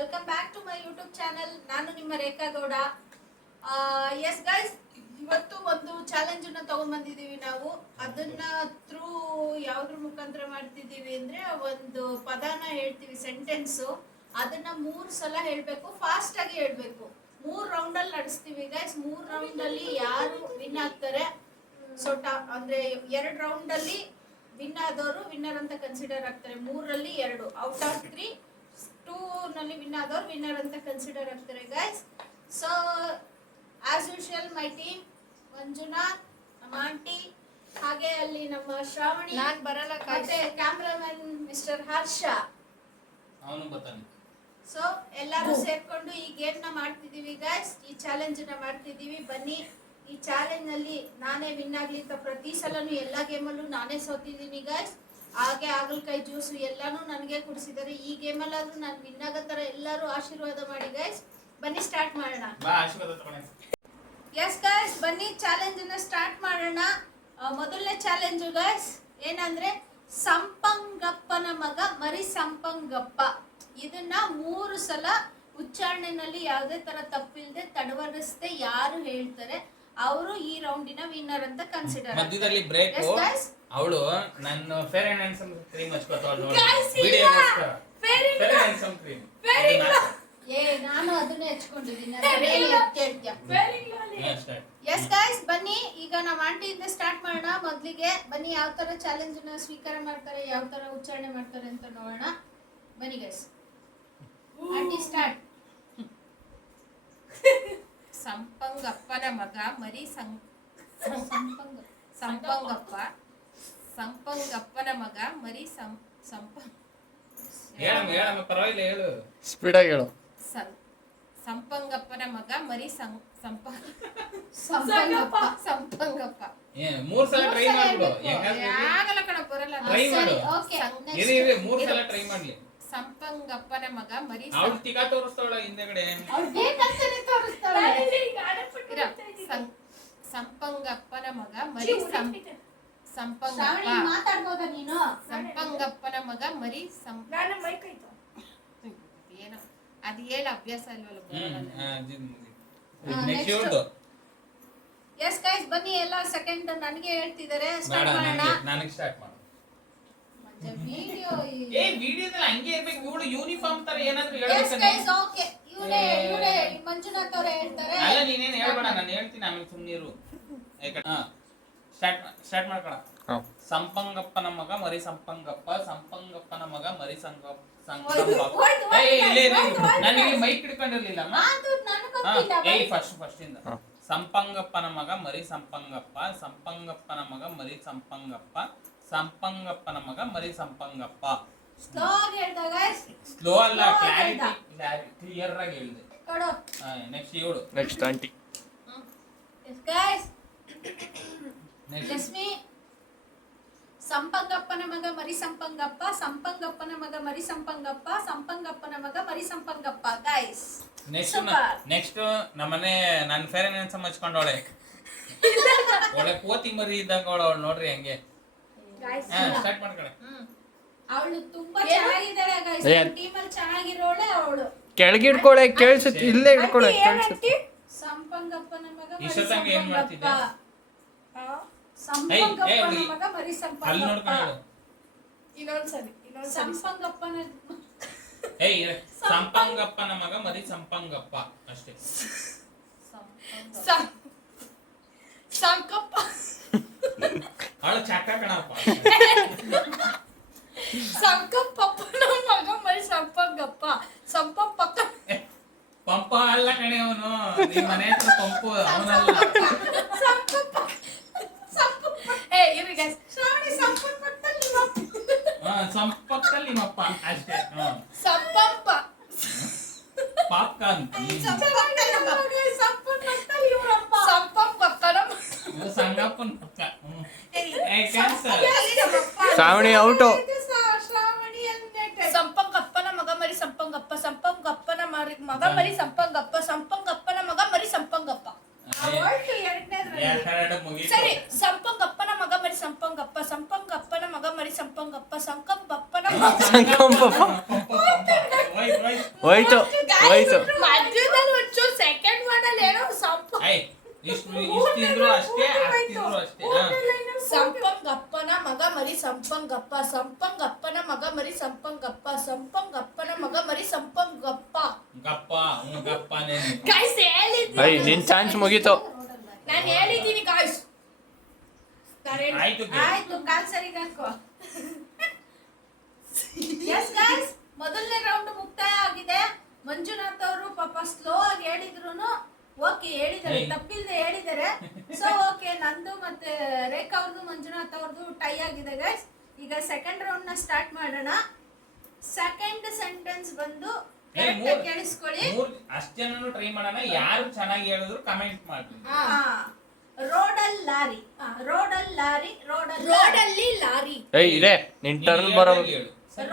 Welcome back to my YouTube channel. ನಾನು ನಿಮ್ಮ ರೇಖಾ Gowda. Yes guys, ಇವತ್ತು ಒಂದು ಚಾಲೆಂಜ್ ಅನ್ನ ತಗೊಂಡ್ ಬಂದಿದೀವಿ ನಾವು. ಅದನ್ನ ಥ್ರೂ ಯಾವ್ದ್ರ ಮುಖಾಂತರ ಮಾಡ್ತಿದೀವಿ ಅಂದ್ರೆ, ಒಂದು ಪದನ ಹೇಳ್ತೀವಿ, ಸೆಂಟೆನ್ಸ್. ಅದನ್ನ 3 ಸಲ ಹೇಳ್ಬೇಕು, ಫಾಸ್ಟ್ ಆಗಿ ಹೇಳ್ಬೇಕು. 3 ರೌಂಡ್ ಅಲ್ಲಿ ನಡೆಸ್ತೀವಿ ಗೈಸ್. 3 ರೌಂಡ್ ಅಲ್ಲಿ ಯಾರು ವಿನ್ ಆಗ್ತಾರೆ, ಅಂದ್ರೆ 2 ರೌಂಡ್ ಅಲ್ಲಿ ವಿನ್ ಆದವರು ವಿನ್ನರ್ ಅಂತ ಕನ್ಸಿಡರ್ ಆಗ್ತಾರೆ. 3ರಲ್ಲಿ 2 ಔಟ್ ಆಫ್ 3, 2 ನಲ್ಲಿ ವಿನ್ ಆದವರು ವಿನ್ನರ್ ಅಂತ ಕನ್ಸಿಡರ್ ಆಗ್ತಾರೆ guys. So as usual my team ಮಂಜುನಾ, ನಮ್ಮ ಆಂಟಿ, ಹಾಗೆ ಅಲ್ಲಿ ನಮ್ಮ ಶ್ರಾವಣಿ, ನಾನ್ ಬರಲ್ಲ ಮತ್ತೆ ಕ್ಯಾಮ್ರಾಮನ್ ಮಿಸ್ಟರ್ ಹರ್ಷ, ಅವನು ಬರ್ತಾನೆ. ಸೊ ಎಲ್ಲರೂ ಸೇರ್ಕೊಂಡು ಈ ಗೇಮ್ ನ ಮಾಡ್ತಿದೀವಿ ಗೈಸ್. ಈ ಚಾಲೆಂಜ್ ನ ಮಾಡ್ತಿದೀವಿ. ಬನ್ನಿ, ಈ ಚಾಲೆಂಜ್ ನಲ್ಲಿ ನಾನೇ ವಿನ್ ಆಗ್ಲಿ ಅಂತ ಪ್ರತಿ ಸಲನು ಎಲ್ಲಾ ಗೇಮಲ್ಲೂ ನಾನೇ ಸೋತಿದ್ದೀನಿ ಗೈಸ್. ಹಾಗೆ ಹಾಗಲಕಾಯಿ ಜ್ಯೂಸ್ ಎಲ್ಲಾನು ನನಗೆ ಕುಡಿಸಿದ್ದಾರೆ. ಈ ಗೇಮಲ್ಲಾದ್ರೂ ನಾನು ವಿನ್ ಆಗೋ ತರ ಎಲ್ಲರೂ ಆಶೀರ್ವಾದ ಮಾಡಿ ಗೈಸ್. ಬನ್ನಿ ಸ್ಟಾರ್ಟ್ ಮಾಡೋಣ. ಬಾ ಆಶೀರ್ವಾದ ತಗೊಳ್ಳಿ. ಎಸ್ ಗೈಸ್, ಬನ್ನಿ ಚಾಲೆಂಜ್ ಅನ್ನ ಸ್ಟಾರ್ಟ್ ಮಾಡೋಣ. ಮೊದಲನೇ ಚಾಲೆಂಜ್ ಗೈಸ್ ಏನಂದ್ರೆ, ಸಂಪಂಗಪ್ಪನ ಮಗ ಮರಿ ಸಂಪಂಗಪ್ಪ. ಇದನ್ನ 3 ಸಲ ಉಚ್ಚಾರಣೆನಲ್ಲಿ ಯಾವುದೇ ತರ ತಪ್ಪಿಲ್ಲದೆ ತಡವರಿಸದೆ ಯಾರು ಹೇಳ್ತಾರೆ ಅವರು ಈ ರೌಂಡಿನ ವಿನ್ನರ್ ಅಂತ ಕನ್ಸಿಡರ್. ಮಧ್ಯದಲ್ಲಿ ಬ್ರೇಕ್. ಅವಳು ನನ್ನ ಫೇರ್ ಅಂಡ್ ಹ್ಯಾಂಡ್ಸಮ್ ಕ್ರೀಮ್ ಹಚ್ಕೋತಾಳು ನೋಡಿ ವಿಡಿಯೋಗೋಸ್ಕರ. ಫೇರ್ ಅಂಡ್ ಹ್ಯಾಂಡ್ಸಮ್ ಕ್ರೀಮ್ ನಾನು ಅದನ್ನೇ ಹಚ್ಕೊಂಡಿದ್ದೀನಿ. S start. ಗೈಸ್, ಬನ್ನಿ ಈಗ ನಮ್ಮ ಆಂಟಿಯಿಂದ ಸ್ಟಾರ್ಟ್ ಮಾಡೋಣ. ಮೊದಲಿಗೆ ಬನ್ನಿ, ಯಾವ ತರ ಚಾಲೆಂಜ್ ನ ಸ್ವೀಕಾರ ಮಾಡ್ತಾರೆ, ಯಾವ ತರ ಉಚ್ಚಾರಣೆ ಮಾಡ್ತಾರೆ ಅಂತ ನೋಡೋಣ. ಬನ್ನಿ ಗೈಸ್, ಆಂಟಿ ಸ್ಟಾರ್ಟ್. ಸಂಪಂಗಪ್ಪನ ಮಗ ಮರಿ ಸಂಪಂಗಪ್ಪ. ಸಂಪಂಗಪ್ಪನ ಮಗ ಮರಿ ಹೇಳಮ್ಮ ಪರವಾಗಿಲ್ಲ, ಹೇಳು. ಸ್ಪೀಡ್ ಆಗಿ ಹೇಳು. ಸಂಪಂಗಪ್ಪನ ಮಗ ಮರಿ ಸಂಪಂಗಪ್ಪ. ಸಂಪಂಗಪ್ಪ. 3 ಸಲ ಟ್ರೈ ಮಾಡ್ಬಿಡು. ಆಗಲ್ಲ ಕಣ, ಬರಲ್ಲ. ಟ್ರೈ ಮಾಡು. ಓಕೆ, ಇರಿ 3 ಸಲ ಟ್ರೈ ಮಾಡ್ಲಿ. ಸಂಪಂಗಪ್ಪನ ಮಗ ಮರಿ ಅವಳು ಟಿಕಾ ತೋರಿಸ್ತಾಳ ಹಿಂದೆಗಡೆ. ಸಂಪಂಗಪ್ಪನ ಮಗ ಮರಿ ಸಂಪಂಗಪ್ಪ. ಮಾತಾಡ್ಬೋದಾ ನೀನು? ಸಂಪಂಗಪ್ಪನ ಮಗ ಮರಿ ಏನೋ ಅದು ಹೇಳ ಅಭ್ಯಾಸ ಇಲ್ವಲ್ಲ, ಬರಲ್ಲ. ನೆಕ್ಸ್ಟ್ ಇವಳು. ಎಸ್ ಗೈಸ್, ಬನ್ನಿ ಎಲ್ಲ ಸೆಕೆಂಡ್ ನನಗೆ ಹೇಳ್ತಿದ್ದಾರೆ. ಬೇಡ, ಸ್ಟಾರ್ಟ್ ಮಾಡೋಣ. ನನಗೆ ಸ್ಟಾರ್ಟ್ ಮಾಡು. ವಿಡಿಯೋ ವಿಡಿಯೋದಲ್ಲಿ ಹಂಗೆ ಇರ್ಬೇಕು. ಇವಳು ಯೂನಿಫಾರ್ಮ್ ತರ ಏನಾದ್ರು ಎಸ್ ಹೇಳ್ಬೇಕು. Guys, okay. ಇವನೇ ಮಂಜುನಾಥ್ ಅವರೇ ಹೇಳ್ತಾರೆ. ಅಲ್ಲ, ನೀನೇನು ಹೇಳ್ಬೇಡ, ನಾನು ಹೇಳ್ತೀನಿ ಆಮೇಲೆ ಸುಮ್ಮನಿರು. ಸ್ಟಾರ್ಟ್ ಮಾಡ್ಕೊಳ. ಸಂಪಂಗಪ್ಪನ ಮಗ ಮರಿ ಸಂಪಂಗಪ್ಪ. ಸಂಪಂಗಪ್ಪನ ಮಗ ಮರಿ ಸಂಪಂಗಪ್ಪ. ನನಗೆ ಮೈಕ್ ಹಿಡ್ಕೊಂಡಿರ್ಲಿಲ್ಲ. ಫಸ್ಟ್ ಇಂದ. ಸಂಪಂಗಪ್ಪನ ಮಗ ಮರಿ ಸಂಪಂಗಪ್ಪ. ಸಂಪಂಗಪ್ಪನ ಮಗ ಮರಿ ಸಂಪಂಗಪ್ಪ. ಸಂಪಂಗಪ್ಪನ ಮಗ ಮರಿ ಸಂಪಂಗಪ್ಪ. ಸ್ಲೋ ಆಗಿ ಹೇಳ್ದ ಗೈಸ್. ಸ್ಲೋ ಅಲ್ಲ, ಕ್ಲಾರಿಟಿ ಕ್ಲಿಯರ್ ಆಗಿ ಹೇಳಿದೆ. ಕೊಡು. ನೆಕ್ಸ್ಟ್ ಇವಳು. Next aunty. Yes guys, next Lakshmi. ಸಂಪಂಗಪ್ಪನ ಮಗ ಮರಿ ಸಂಪಂಗಪ್ಪ. ಸಂಪಂಗಪ್ಪನ ಮಗ ಮರಿ ಸಂಪಂಗಪ್ಪ. ಸಂಪಂಗಪ್ಪನ ಮಗ ಮರಿ ಸಂಪಂಗಪ್ಪ ಗೈಸ್. ನೆಕ್ಸ್ಟ್ ನಮ್ಮನೆ ನನ್ನ ಫೇರ್ ಅಂಡ್ ಹ್ಯಾಂಡ್ಸಮ್ ಹಚ್ಕೊಂಡವಳೆ. ಒಳ್ಳೆ ಕೋತಿ ಮರಿ ಇದ್ದಂಗ ಅವಳು ನೋಡ್ರಿ ಹಂಗೆ. ಸ್ಟಾರ್ಟ್ ಮಾಡ್ಕೊಳ್ಳಿ. ಅವಳು ತುಂಬಾ ಚೆನ್ನಾಗಿದ್ದಾಳೆ ಗೈಸ್. ಟೀಮ್ ಅಲ್ಲಿ ಚೆನ್ನಾಗಿರೋಳೆ ಅವಳು. ಕೆಳಗೆ ಇಟ್ಕೊಳೆ, ಕೇಳಿಸುತ್ತೆ. ಇಲ್ಲೇ ಇಟ್ಕೊಳೆ, ಕೇಳಿಸುತ್ತೆ. ಸಂಪಂಗಪ್ಪನ ಮಗ ಮರಿ ಇಷ್ಟೊತ್ತಂಗೆ ಏನ್ ಮಾಡ್ತಿದ್ದೆ? ಸಂಪಂಗಪ್ಪನ ಮಗ ಮರಿ ಅಲ್ಲಿ ಸಂಪಂಗಪ್ಪ. ನೋಡ್ಕೊಂಡು ಇನ್ನೊಂದ್ಸಲಿ ಸಂಪಂಗಪ್ಪನ ಸಂಪಂಗಪ್ಪನ ಮಗ ಮರಿ ಸಂಪಂಗಪ್ಪ ಅಷ್ಟೇ. ಸಂಕಪ್ಪ. ಅವಳು ಚಕ್ಕ ಕಣಪ್ಪ. ಸಂಕಪ್ಪನ ಮಗ ಮರಿ ಸಂಪಂಗಪ್ಪ. ಸಂಪಂಗಪ್ಪ. ಪಂಪ ಅಲ್ಲ ಕಣೆ ಅವನು. ನಿಮ್ಮ ಮನೆ ಹತ್ರ ಪಂಪು ಅವನಲ್ಲ. ಇರಿ ಗೈಸ್, ಶ್ರಾವಣಿ ಸಂಪಂಗಪ್ಪಲ್ಲಿ ಸಂಪಕ್ಕಲ್ಲಿ ನಿಮ್ಮಪ್ಪ ಅಷ್ಟೇ. ಸಂಪಂಪ. ಪಾಪ್ಕಾರ್ನ್. ಸಂಪಂಗಪ್ಪನ ಸಂಗಪ್ಪನ ಪಕ್ಕ. ಕ್ಯಾನ್ಸರ್. ಶ್ರಾವಣಿ ಔಟು. ಸಂಪಂಗಪ್ಪನ ಮಗ ಮರಿ ಸಂಪಂಗಪ್ಪ. ಸಂಪಂಗಪ್ಪನ ಮಗ ಮರಿ ಸಂಪಂಗಪ್ಪ. ಸಂಪಂಗಪ್ಪನ ಮಗ ಮರಿ ಸಂಪಂಗಪ್ಪ. ಸರಿ, ಸಂಪಂಗಪ್ಪನ ಮಗ ಮರಿ ಸಂಪಂಗಪ್ಪ. ಸಂಪಂಗಪ್ಪನ ಮಗ ಮರಿ ಸಂಪಂಗಪ್ಪ. ಸಂಕಂಪಪ್ಪನ ಸಂಕಂಪಪ್ಪ. ಹೋಯ್ತು ಹೋಯ್ತು. ಮಧ್ಯದಲ್ಲಿ ಒಂಚೂರು ಸೆಕೆಂಡ್ ವರ್ಡ್ ಅಲ್ಲಿ ಏನೋ ಇಷ್ಟಿದ್ರು ಅಷ್ಟೇ ಅಷ್ಟಿದ್ರು ಅಷ್ಟೇ ಸಂಪಂಗಪ್ಪನ ಮಗ ಮರಿ ಸಂಪಂಗಪ್ಪ ಸಂಪಂಗಪ್ಪನ ಮಗ ಮರಿ ಸಂಪಂಗಪ್ಪ ಸಂಪಂಗಪ್ಪನ ಮಗ ಮರಿ ಸಂಪಂಗಪ್ಪ. ಗಪ್ಪ ಗಪ್ಪನೇ. ಗಾಯ್ಸ್ ಹೇಳಿದ್ದೀನಿ, ನಿನ್ ಚಾನ್ಸ್ ಮುಗೀತು. ನಾನು ಹೇಳಿದ್ದೀನಿ ಗಾಯ್ಸ್. ಆಯ್ತು ಆಯ್ತು, ಕಾಲ್ ಸರಿಗೆ ಹಾಕೋ. ಎಸ್ ಗಾಯ್ಸ್, ಮೊದಲನೇ ರೌಂಡ್ ಮುಕ್ತಾಯ ಆಗಿದೆ. ಮಂಜುನಾಥ್ ಅವರು ಪಾಪ ಸ್ಲೋ ಆಗಿ ಹೇಳಿದ್ರು ಓಕೆ ಹೇಳಿದ್ದಾರೆ, ತಪ್ಪಿಲ್ದೆ ಹೇಳಿದ್ದಾರೆ. ಸೊ ಓಕೆ, ನಂದು ಮತ್ತೆ ರೇಖಾ ಅವ್ರದ್ದು ಮಂಜುನಾಥ್ ಅವ್ರದ್ದು ಟೈ ಆಗಿದೆ ಗೈಸ್. ಈಗ ಸೆಕೆಂಡ್ ರೌಂಡ್ ನ ಸ್ಟಾರ್ಟ್ ಮಾಡೋಣ. ಸೆಕೆಂಡ್ ಸೆಂಟೆನ್ಸ್ ಬಂದು ಕೇಳಿಸ್ಕೊಳ್ಳಿ. ಅಷ್ಟೇನೂ ಟ್ರೈ ಮಾಡೋಣ. ಯಾರು ಚೆನ್ನಾಗಿ ಹೇಳಿದ್ರು ಕಮೆಂಟ್ ಮಾಡಿ. ರೋಡಲ್ ಲಾರಿ, ರೋಡಲ್ ಲಾರಿ, ರೋಡಲ್ ರೋಡಲ್ಲಿ ಲಾರಿ. ಇದೆ ನಿನ್ ಟರ್ನ್ ಬರೋ.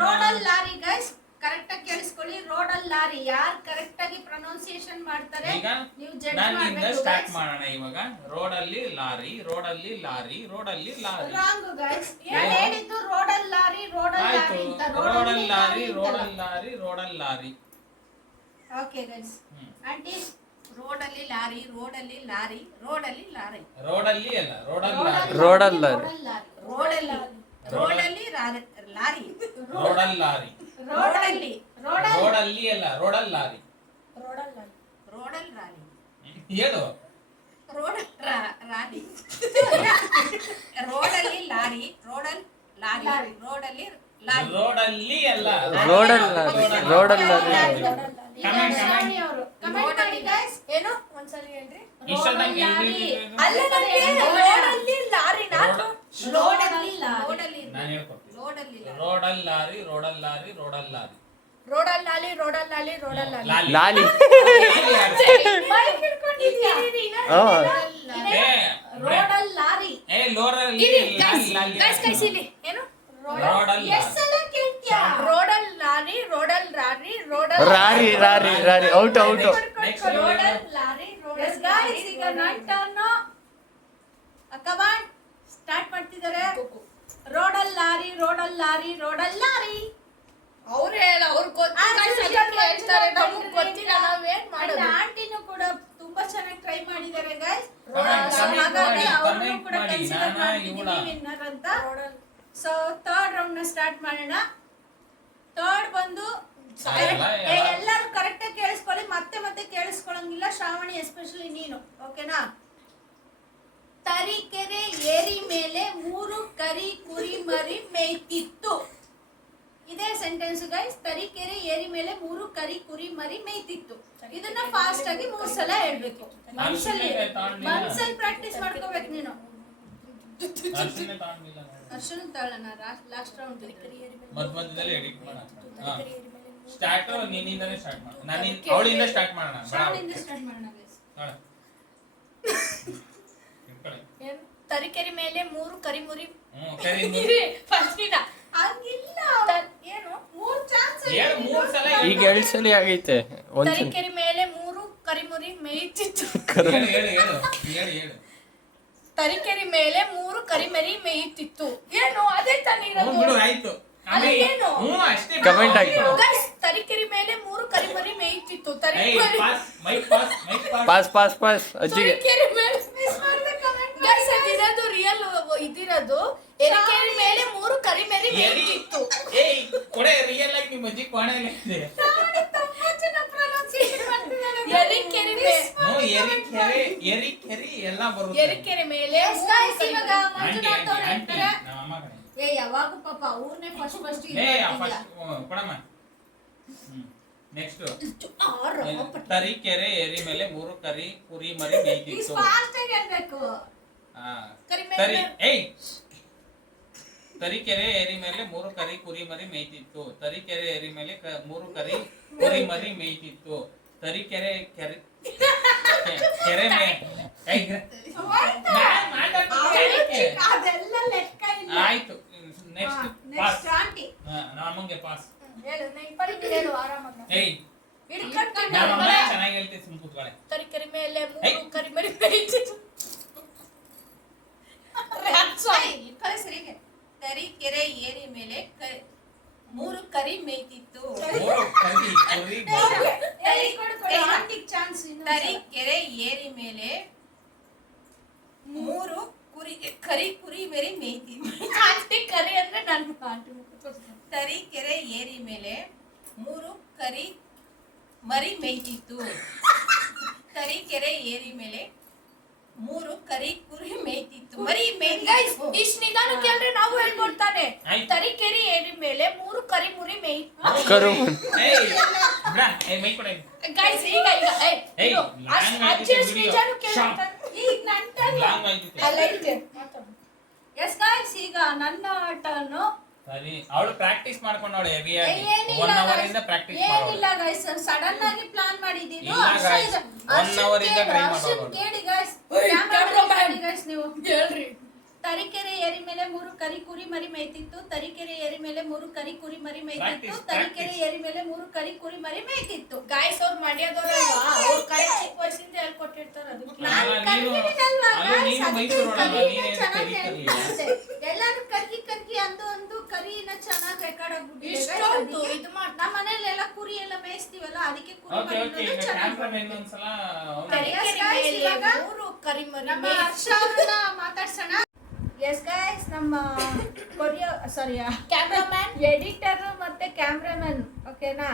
ರೋಡಲ್ ಲಾರಿ ಗೈಸ್, ಕರೆಕ್ಟ್ ಆಗಿ ಕೇಳಿಸ್ಕೊಳ್ಳಿ. ರೋಡಲ್ ಲಾರಿ ಯಾರು ಕರೆಕ್ಟ್ ಆಗಿ ಪ್ರೊನೌನ್ಸಿಯೇಷನ್ ಮಾಡ್ತಾರೆ ಈಗ ನೀವು ಜಡ್ಜ್ ನಾನು ಮಾಡಬೇಕು. ಸ್ಟಾರ್ಟ್ ಮಾಡೋಣ ಇವಾಗ. ರೋಡಲ್ಲಿ ಲಾರಿ, ರೋಡಲ್ಲಿ ಲಾರಿ, ರೋಡಲ್ಲಿ ಲಾರಿ. ರಾಂಗ್ ಗೈಸ್, ನಾನು ಹೇಳಿದ್ದು ರೋಡಲ್ ಲಾರಿ, ರೋಡಲ್ ಲಾರಿ ಆಯ್ತು, ಅಂತ. ರೋಡಲ್ ಲಾರಿ, ರೋಡಲ್ ಲಾರಿ, ರೋಡಲ್ ಲಾರಿ. ಓಕೆ ಗೈಸ್, ಆಂಟಿ ರೋಡಲ್ಲಿ ಲಾರಿ, ರೋಡಲ್ಲಿ ಲಾರಿ, ರೋಡಲ್ಲಿ ಲಾರಿ, ರೋಡಲ್ಲಿ ಅಲ್ಲ, ರೋಡಲ್ ಲಾರಿ. ರೋಡಲ್ ಲಾರಿ. ರೋಡಲ್ಲಿ ರೋಡಲ್ಲಿ ಲಾರಿ, ರೋಡಲ್ ಲಾರಿ. ರೋಡಲ್ಲಿ ರೋಡಲ್ಲಿ ಅಲ್ಲ, ರೋಡಲ್ ಲಾರಿ. ರೋಡಲ್ ಲಾರಿ, ಹೇಳು. ರೋಡಲ್ ಲಾರಿ, ರೋಡಲ್ಲಿ ಲಾರಿ, ರೋಡಲ್ ಲಾರಿ, ರೋಡಲ್ಲಿ ಲಾರಿ, ರೋಡಲ್ಲಿ ಅಲ್ಲ, ರೋಡಲ್ ಲಾರಿ. ರೋಡಲ್ ಲಾರಿ. ಕಮೆಂಟ್ ಅವರು ಕಮೆಂಟ್ ಮಾಡಿ ಗೈಸ್. ಏನು ಒಂದ್ಸಲಿ ಹೇಳ್ರಿ. ಇಷ್ಟೊಂದು ಅಲ್ಲ ನನಗೆ ರೋಡಲ್ಲಿ ಲಾರಿ ನಾನು ರೋಡಲ್ಲಿ ನಾನು ಹೇಳ್ಕೊಡ್ತೀನಿ. ರೋಡಲ್ಲಿ ರೋಡಲ್ ಲಾರಿ, ರೋಡಲ್ ಲಾರಿ, ರೋಡಲ್ ಲಾರಿ. ರೋಡಲ್ ಲಾಲಿ ರೋಡಲ್ ಲಾಲಿ ರೋಡಲ್ ಲಾಲಿ. ಲಾಲಿ. ಬೈಕ್ ಹಿಡ್ಕೊಂಡಿದ್ದೀರಿ ಹಾ. ರೋಡಲ್ ಲಾರಿ. ಏ ಲೋರಲ್ಲಿ ಗೈಸ್ ಗೈಸ್ ಇಲ್ಲಿ ಏನು ರೋಡಲ್ ಎಷ್ಟು ಸಲ ಕೇಳ್ತೀಯಾ? ರೋಡಲ್ ಲಾರಿ ರೋಡಲ್ ಲಾರಿ ರೋಡಲ್ ರಾರಿ ರಾರಿ ರಾರಿ. Out out. ರೋಡಲ್ ಲಾರಿ Yes, ರೋಡಲ್ guys, ಈಗ ನನ್ನ ಟರ್ನ್. ಕಮಾನ್ ಸ್ಟಾರ್ಟ್ ಮಾಡ್ತಿದ್ದಾರೆ. ರೋಡಲ್ ಲಾರಿ, ರೋಡಲ್ ಲಾರಿ, ರೋಡಲ್ ಲಾರಿ. ಅವ್ರು ಹೇಳ ಅವ್ರು ಹೇಳ್ತಾರೆ ನಮ್ಗೆ ಗೊತ್ತಿಲ್ಲ ನಾವೇನ್ ಮಾಡೋದು. ಆಂಟಿನೂ ಕೂಡ ತುಂಬಾ ಚೆನ್ನಾಗಿ ಟ್ರೈ ಮಾಡಿದ್ದಾರೆ ಗೈಸ್. Comment ಮಾಡಿ, ಅವ್ರನ್ನು comment ಕೂಡ ಮಾಡಿ. ಕನ್ಸಿಡರ್ ನಾನಾ ಮಾಡ್ತಿದ್ದೀನಿ ಇವಳ? ವಿನ್ನರ್ ಅಂತ. ಸೊ ಥರ್ಡ್ ರೌಂಡ್ ನ ಸ್ಟಾರ್ಟ್ ಮಾಡೋಣ. ಥರ್ಡ್ ಬಂದು ಎಲ್ಲರೂ ಕರೆಕ್ಟ್ ಆಗಿ ಕೇಳಿಸ್ಕೊಳ್ಳಿ, ಮತ್ತೆ ಮತ್ತೆ ಕೇಳಿಸ್ಕೊಳ್ಳಂಗಿಲ್ಲ. ಶ್ರಾವಣಿ ಎಸ್ಪೆಷಲಿ ನೀನು, ಓಕೆನಾ? ತರೀಕೆರೆ ಏರಿ ಮೇಲೆ 3 ಕರಿ ಕುರಿ ಮರಿ ಮೇಯ್ತಿತ್ತು. ಇದೇ ಸೆಂಟೆನ್ಸ್ ಗೈಸ್. ತರೀಕೆರೆ ಏರಿ ಮೇಲೆ 3 ಕರಿ ಕುರಿ ಮರಿ ಮೇಯ್ತಿತ್ತು. ಇದನ್ನ ಫಾಸ್ಟ್ ಆಗಿ 3 ಸಲ ಹೇಳ್ಬೇಕು. ಮನ್ಸಲ್ಲಿ ಪ್ರಾಕ್ಟೀಸ್ ಮಾಡ್ಕೋಬೇಕು ನೀನು. ಅರ್ಶನ ತಾಳನ ಲಾಸ್ಟ್ ರೌಂಡ್ ಮಧ್ಯದಲ್ಲಿ ಎಡಿಟ್ ಮಾಡೋಣ. ಸ್ಟಾರ್ಟ್ ನೀನಿಂದನೇ ಸ್ಟಾರ್ಟ್ ಮಾಡು. ನಾನು ಅವಳಿಂದ ಸ್ಟಾರ್ಟ್ ಮಾಡೋಣ. ಶ್ರಾವಣಿಂದ ಸ್ಟಾರ್ಟ್ ಮಾಡೋಣ ಗೈಸ್. ತರೀಕೆರೆ ಮೇಲೆ 3 ಕರಿಮುರಿ ಕರಿ ಫಸ್ಟ್ ಈಗ ಹಂಗಿಲ್ಲ, ಏನು 3 ಚಾನ್ಸ್ ಹೇಳು, 3 ಸಲ ಈಗ 2 ಸಲ ಆಗೈತೆ. ಒಂದ್ಸಲ ತರೀಕೆರೆ ಮೇಲೆ 3 ಕರಿಮುರಿ ಮೇಯ್ತಿತ್ತು. ಹೇಳು ಹೇಳು ಹೇಳು ಹೇಳು ಹೇಳು. ತರೀಕೆರೆ ಮೇಲೆ 3 ಕರಿಮರಿ ಮೇಯ್ತಿತ್ತು. ಏನು ಅದೇ ತಾನೇ ಹ್ಞೂ ಇರೋದು. ಬಿಡು, ಆಯ್ತು. ಅಲ್ಲ, ಏನು? ಹ್ಞೂ ಅಷ್ಟೇ. Comment ಹಾಕಿ. Guys, ತರೀಕೆರೆ ಮೇಲೆ 3 ಕರಿಮರಿ ಮೇಯ್ತಿತ್ತು. ಏಯ್, Tarikere pass, mike pass, mike pass. Pass pass pass. ಅಜ್ಜಿಗೆ ತರೀಕೆರೆ ಮೇಲೆ Guys, ಅದಿರೋದು ರಿಯಲ್ ಇದಿರೋದು. ತರೀಕೆರೆ ಮೇಲೆ 3 ಕರಿಮರಿ ಮೇಯ್ತಿತ್ತು. ಏಯ್, ಕೊಡೆ ರಿಯಲ್ ಆಗಿ ನಿಮ್ಮ ಅಜ್ಜಿ ಕೋಣೆ ಇದೆ. ತುಂಬಾ ಚೆನ್ನಾಗಿ ಪ್ರೊನೌನ್ಸಿಯೇಷನ್ ಮಾಡ್ತಿದ್ದಾರೆ. ತರೀಕೆರೆ ಮೇಲೆ ಹ್ಞೂ, ಎರಿಕೆರೆ ಎಲ್ಲ ಬರುತ್ತೆ. ತರೀಕೆರೆ ಮೇಲೆ Yes, guys, ಇವಾಗ ಆಂಟಿ ಮಂಜುನಾಥ್ ಅವ್ರು ಆಂಟಿ ಹೇಳ್ತಾರೆ. ನಮ್ಮ ಅಮ್ಮ ಕಣೆ. ಯಾವಾಗ ಪಾಪ ಅವ್ರನ್ನೇ ಫಸ್ಟ್ ಏ ಫಸ್ಟ್ ಕೊಡಮ್ಮ. ನೆಕ್ಸ್ಟ್ ತರೀಕೆರೆ ಏರಿ ಮೇಲೆ 3 ಕರಿ ಕುರಿ ಮರಿ ಮೇಯ್ತಿತ್ತು. ಫಾಸ್ಟ್ ಆಗಿ ಹೇಳ್ಬೇಕು. ತರೀಕೆರೆ ಏರಿ ಮೇಲೆ 3 ಕರಿ ಕುರಿ ಮರಿ ಮೇಯ್ತಿತ್ತು. ತರೀಕೆರೆ ಏರಿ ಮೇಲೆ 3 ಕರಿ ಕುರಿ ಮರಿ ಮೇಯ್ತಿತ್ತು. ತರೀಕೆರೆ ಕೆರೆ ಅದೆಲ್ಲ ಲೆಕ್ಕ ಇಲ್ಲ. ಆಯ್ತು. Next pass. ಆಂಟಿ ನಮಗೆ ಪಾಸ್. ಹೇಳು ನೀ ಪಡಿ ಹೇಳು ಆರಾಮಾಗಿ. ಏಯ್, ಹಿಡ್ಕೊಂಡು ನಮ್ಮ ಅಮ್ಮ ಚೆನ್ನಾಗಿ ಹೇಳ್ತೀವಿ, ಸುಮ್ಮನೆ ಕೂತ್ಕೊಳ್ಳಿ. ತರೀಕೆರೆ ಮೇಲೆ 3 ಕರಿಮರಿ ಮೇಯ್ತಿತ್ತು. ಕಳಿಸ್ರಿಗೆ. ತರೀಕೆರೆ ಏರಿ ಮೇಲೆ 3 ಕರಿ ಮೇಯ್ತಿತ್ತು. ಮೂರು ಕರಿ ಕುರಿ ಚಾನ್ಸ್ ತರೀಕೆರೆ ಏರಿ ಮೇಲೆ 3 ಕರಿ ಕುರಿ ಮರಿ ಮೇಯ್ತಿತ್ತು. ಕರಿ ಅಂದ್ರೆ ನಾನು ತರೀಕೆರೆ ಏರಿ ಮೇಲೆ 3 ಕರಿ ಮರಿ ಮೇಯ್ತಿತ್ತು. ತರೀಕೆರೆ ಏರಿ ಮೇಲೆ 3 ಕರಿ ಕುರಿ ಮೇಯ್ತಿತ್ತು. ಮರಿ ಮೇಯ್ತಿತ್ತು. ಇಷ್ಟು ನಿಧಾನ ಕೇಳಿದ್ರೆ ನಾವು ಹೇಳ್ಕೊಡ್ತಾನೆ. ಆಯ್ತು. ತರೀಕೆರೆ ಏರಿ ಮೇಲೆ 3 ಕರಿ ಮುರಿ ಮೇಯ್ತಿತ್ತು. ಕರು ಏಯ್ ಬಿಡ ಏಯ್ ಮೈ ಕೊಡ ಗೈಸ್ ಈಗ ಏಯ್, ಅಜ್ಜಿ ಲಾಂಗ್ ನಿಜಾನು ಆಗಿದೆ ಕೇಳ್ತಾನೆ. ಈಗ ನನ್ನ ಟರ್ನ್. ಲಾಂಗ್ ಆಗಿದೆ ಅಲ್ಲ ಐತೆ. ಎಸ್ ಗಾಯ್ಸ್, ಈಗ ನನ್ನ ಟರ್ನ್. ಸರಿ ಅವಳು ಪ್ರಾಕ್ಟೀಸ್ ಮಾಡ್ಕೊಂಡವಳೆ ಹೆವಿ ಆಗಿ ಏನಿಲ್ಲ 1 ಅವರ್ ಇಂದ ಪ್ರಾಕ್ಟೀಸ್ ಮಾಡೋಳು ಏನಿಲ್ಲ ಗೈಸ್, ಸಡನ್ ಆಗಿ ಪ್ಲಾನ್ ಮಾಡಿದ್ದು. ಇಲ್ಲ guys, 1 hour ಇಂದ try ಮಾಡೋಳು. ಕೇಳಿ ಗೈಸ್, ಓಯ್, cameraman. ಗೈಸ್ ನೀವು ಹೇಳ್ರಿ. ತರೀಕೆರೆ ಏರಿ ಮೇಲೆ 3 ಕರಿ ಕುರಿ ಮರಿ ಮೇಯ್ತಿತ್ತು. ತರೀಕೆರೆ ಏರಿ ಮೇಲೆ 3 ಕರಿ ಕುರಿ ಮರಿ ಮೇಯ್ತಿತ್ತು. Practice, Tarikere practice. ಏರಿ ಮೇಲೆ 3 ಕರಿ ಕುರಿ ಮರಿ ಮೇಯ್ತಿತ್ತು. ಗಾಯ್ಸ್ ಅವ್ರು ಮಂಡ್ಯದವ್ರಲ್ವಾ, ಅವ್ರು ಕರೆ ಚಿಕ್ಕ ವಯಸ್ಸಿಂದ ಹೇಳ್ಕೊಟ್ಟಿರ್ತಾರೆ. ಅದಕ್ಕೆ ನಾನು ನೀನು- ಕರ್ಗಿದ್ದೀನಲ್ವಾ ಅಲ್ಲ, guys, ನೀನು ಅದಕ್ಕೆ ಮೈಸೂರೊಳಗ, ಕರಿನ ನೀನೇನು ಚೆನ್ನಾಗಿ ಕರಿ ಹೇಳ್ತಿದ್ದೆ. ಎಲ್ಲಾರು ಕರ್ಗಿ ಅಂದು ಕರಿನ ಚೆನ್ನಾಗಿ ರೆಕಾರ್ಡ್ ಆಗ್ಬಿಟ್ಟಿದೆ guys. ಇಷ್ಟೊಂದು ಅದಕ್ಕೆ ಇದು ಮಾಡಿ ನಮ್ಮ ಮನೇಲಿ ಎಲ್ಲ ಕುರಿ ಎಲ್ಲ ಮೇಯಿಸ್ತೀವಲ್ಲ, ಅದಕ್ಕೆ ಕುರಿ ಓಕೆ ಮರಿ ಓಕೆ ಅನ್ನೋದು ಈಗ ಚೆನ್ನಾಗಿ ಕ್ಯಾಮ್ರಾಮನ್ ಒಂದ್ಸಲ ತರೀಕೆರೆ Yes, guys, ಮೇಲೆ ಇವಾಗ 3 ಕರಿ ಮರಿ ನಮ್ಮ ಹರ್ಷ ಅವ್ರನ್ನ ಮಾತಾಡ್ಸೋಣ. ಎಸ್ ಗೈಸ್, ನಮ್ಮ ಕ್ಯಾಮ್ರಾಮ್ಯಾನ್ ಎಡಿಟರ್ ಮತ್ತೆ ಕ್ಯಾಮ್ರಾಮನ್ ಓಕೆನಾ.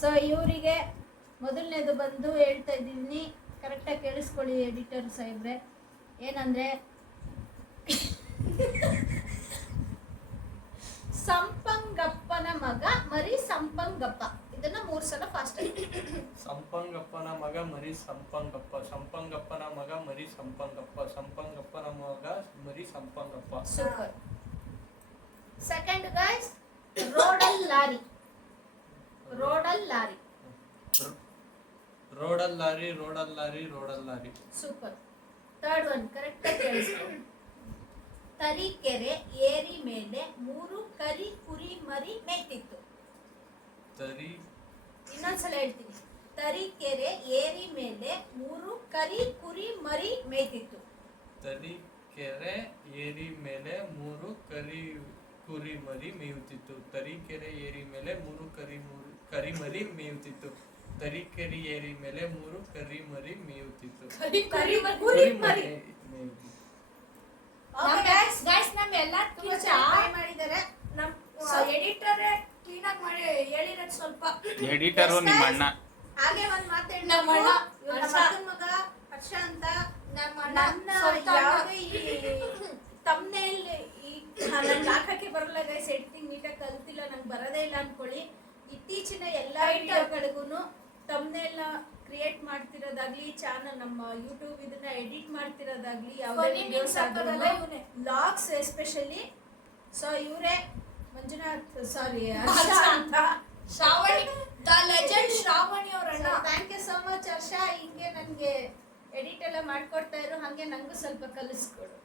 ಸೊ ಇವರಿಗೆ ಮೊದಲನೇದು ಬಂದು ಹೇಳ್ತಾ ಇದ್ದೀನಿ, ಕರೆಕ್ಟಾಗಿ ಕೇಳಿಸ್ಕೊಳ್ಳಿ ಎಡಿಟರ್ ಸಾಹೇಬ್ರೆ. ಏನಂದ್ರೆ ಸಂಪಂಗಪ್ಪನ ಮಗ ಮರಿ ಸಂಪಂಗಪ್ಪ. ಇದನ್ನ 3 ಸಲ ಫಾಸ್ಟ್ ಆಗಿ. ಸಂಪಂಗಪ್ಪನ ಮಗ ಮರಿ ಸಂಪಂಗಪ್ಪ, ಸಂಪಂಗಪ್ಪನ ಮಗ ಮರಿ ಸಂಪಂಗಪ್ಪ, ಸಂಪಂಗಪ್ಪನ ಮಗ ಮರಿ ಸಂಪಂಗಪ್ಪ. ಸೂಪರ್. ಸೆಕೆಂಡ್ ಗೈಸ್, ರೋಡಲ್ ಲಾರಿ. ರೋಡಲ್ ಲಾರಿ. ರೋಡಲ್ಲಾರಿ ರೋಡಲ್ಲಾರಿ ರೋಡಲ್ಲಾರಿ. ಸೂಪರ್. ಥರ್ಡ್ ಒನ್ ಕರೆಕ್ಟ್ ಆಗಿ ಕೇಳಿಸ್ಕೊಳ್ಳಿ. ತರೀಕೆರೆ ಏರಿ ಮೇಲೆ 3 ಕರಿ ಕುರಿ ಮರಿ ಮೇಯ್ತಿತ್ತು. ತರಿ ಇನ್ನೊಂದ್ಸಲ ಹೇಳ್ತೀನಿ. ತರೀಕೆರೆ ಏರಿ ಮೇಲೆ 3 ಕರಿ ಕುರಿ ಮರಿ ಮೇಯ್ತಿತ್ತು. ತರೀಕೆರೆ ಏರಿ ಮೇಲೆ 3 ಕರಿ ಕುರಿ ಮರಿ ಮೇಯುತ್ತಿತ್ತು. ತರೀಕೆರೆ ಏರಿ ಮೇಲೆ 3 ಕರಿ ಮರಿ ಮೇಯುತ್ತಿತ್ತು. ತರೀಕೆರೆ ಏರಿ ಮೇಲೆ 3 ಕರಿ ಮರಿ ಮೇಯುತ್ತಿತ್ತು. ಕುರಿ ಮರಿ. ಗೈಸ್ ನಮ್ಮೆಲ್ಲ ತುಂಬಾ ಚೆನ್ನಾಗಿ ಮಾಡಿದ್ದಾರೆ. ನಮ್ಮ ಎಡಿಟರ್ ಕ್ಲೀನ್ ಆಗಿ ಮಾಡಿ ಹೇಳಿರೋದು ಸ್ವಲ್ಪ. ಎಡಿಟರು ನಿಮ್ಮ ಅಣ್ಣ ಹಾಗೆ ಒಂದ್ ಮಾತಾಡಿ, ನಮ್ಮ ಅಣ್ಣ ಹರ್ಷ. ಮಗ ಹರ್ಷ ಅಂತ. ನಮ್ಮ ಅಣ್ಣ ನನ್ನ ಸ್ವಂತ ಅಣ್ಣ. ಯಾವುದೇ ಈ ತಮ್ನೇಲ್ ಈ ನಂಗೆ ಹಾಕಕ್ಕೆ ಬರಲ್ಲ ಗೈಸ್, ಎಡಿಟಿಂಗ್ ನೀಟಾಗಿ ಕಲ್ತಿಲ್ಲ, ನಂಗೆ ಬರೋದೇ ಇಲ್ಲ ಅನ್ಕೊಳ್ಳಿ. ಇತ್ತೀಚಿನ ಎಲ್ಲ ವಿಡಿಯೋಗಳಿಗೂ ತಮ್ನೇಲ್ನ ಕ್ರಿಯೇಟ್ ಮಾಡ್ತಿರೋದಾಗ್ಲಿ, ಚಾನಲ್ ನಮ್ಮ ಯೂಟ್ಯೂಬ್ ಇದನ್ನ ಎಡಿಟ್ ಮಾಡ್ತಿರೋದಾಗ್ಲಿ, ಯಾವುದೇ ಬನ್ನಿ, ವಿಡಿಯೋಸ್ ನಿಮ್ ಸಕ್ಕರೆಲ್ಲ ಇವ್ನೇ. Vlogs especially. ಸೊ ಇವರೇ ಮಂಜುನಾಥ್, ಸಾರಿ ಹರ್ಷ ಅಂತ. ಶ್ರಾವಣಿ ದ ಲೆಜೆಂಡ್ ಶ್ರಾವಣಿ ಅವ್ರ ಅಣ್ಣ. ಥ್ಯಾಂಕ್ ಯು ಸೋ ಮಚ್ ಹರ್ಷ. ಹಿಂಗೆ ನನಗೆ ಎಡಿಟ್ ಎಲ್ಲ ಮಾಡ್ಕೊಡ್ತಾ ಇರು, ಹಾಗೆ ನಂಗೂ ಸ್ವಲ್ಪ ಕಲಿಸ್ಕೊಡು.